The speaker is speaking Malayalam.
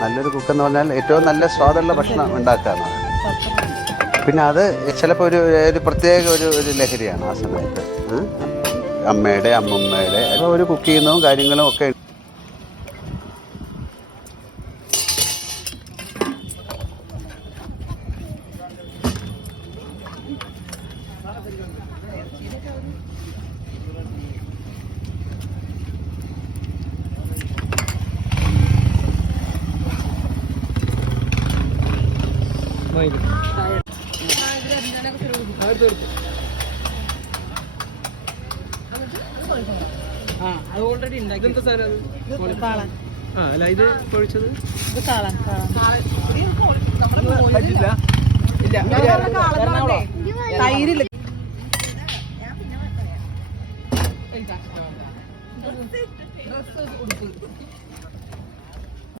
നല്ലൊരു കുക്കെന്ന് പറഞ്ഞാൽ ഏറ്റവും നല്ല സ്വാദുള്ള ഭക്ഷണം ഉണ്ടാക്കാന്ന്. പിന്നെ അത് ചിലപ്പോൾ ഒരു പ്രത്യേക ഒരു ലഹരിയാണ് ആ സമയത്ത്. അമ്മയുടെ അമ്മമ്മയുടെ ഒരു കുക്ക് ചെയ്യുന്നതും കാര്യങ്ങളും ഒക്കെ. ഓൾറെഡി അല്ല ഇത് പൊഴിച്ചത് തൈരില്ല